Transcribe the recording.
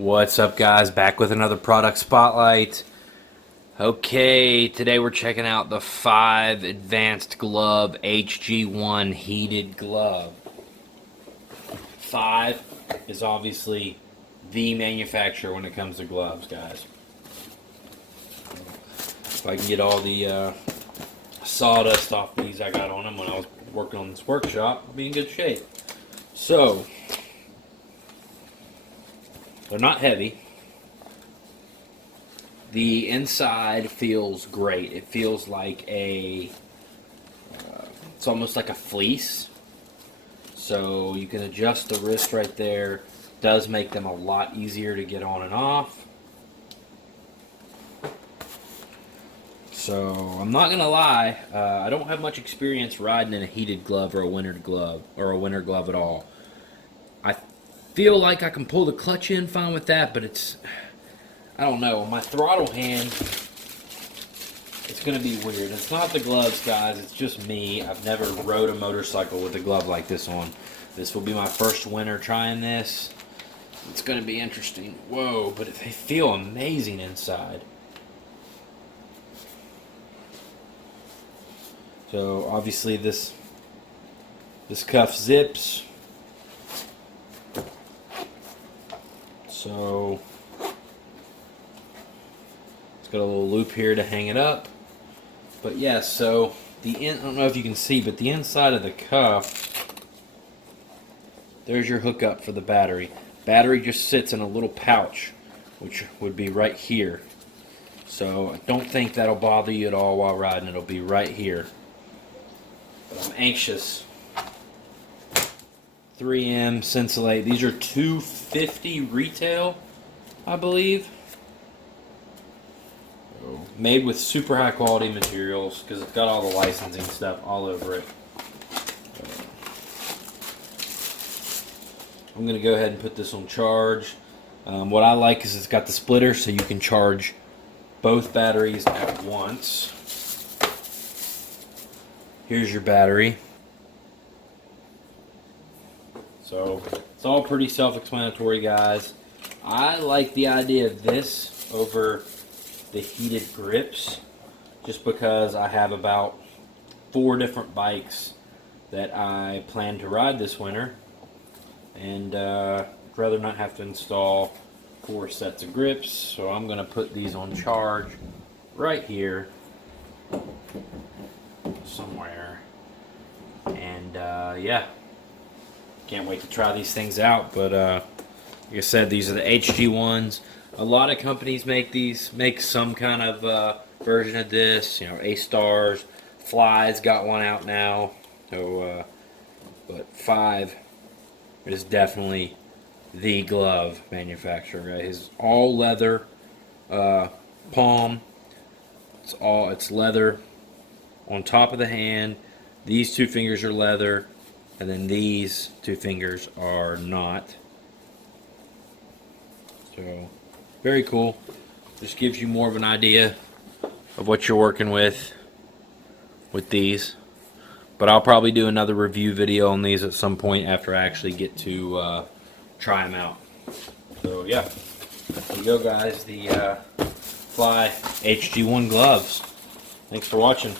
What's up, guys? Back with another product spotlight. Okay, today we're checking out the 5 Advanced Glove HG1 heated glove. 5 is obviously the manufacturer when it comes to gloves, guys. If I can get all the sawdust off these I got on them when I was working on this workshop, I'll be in good shape. So, they're not heavy. The inside feels great. It feels like it's almost like a fleece. So you can adjust the wrist right there. Does make them a lot easier to get on and off. So I'm not gonna lie, I don't have much experience riding in a heated glove or a winter glove at all. I feel like I can pull the clutch in fine with that, but I don't know, my throttle hand, it's going to be weird. It's not the gloves, guys, it's just me. I've never rode a motorcycle with a glove like this on. This will be my first winter trying this. It's going to be interesting. Whoa, but they feel amazing inside. So obviously this cuff zips. So it's got a little loop here to hang it up. But yeah, so I don't know if you can see, but the inside of the cuff, there's your hookup for the battery. Battery just sits in a little pouch, which would be right here. So I don't think that'll bother you at all while riding. It'll be right here. But I'm anxious. 3M Sensolate. These are $250 retail, I believe. Made with super high quality materials because it's got all the licensing stuff all over it. I'm going to go ahead and put this on charge. What I like is it's got the splitter so you can charge both batteries at once. Here's your battery. So it's all pretty self-explanatory, guys. I like the idea of this over the heated grips just because I have about 4 different bikes that I plan to ride this winter, and I'd rather not have to install 4 sets of grips, so I'm going to put these on charge right here somewhere. And yeah, can't wait to try these things out. But like I said, these are the HG1s. A lot of companies make some kind of version of this. You know, A-Stars, Fly's got one out now. So, but 5 is definitely the glove manufacturer. Right? It's all leather, palm. It's leather on top of the hand. These 2 fingers are leather, and then these 2 fingers are not. So, very cool. Just gives you more of an idea of what you're working with these. But I'll probably do another review video on these at some point after I actually get to try them out. So yeah, there you go, guys. The Fly HG1 gloves. Thanks for watching.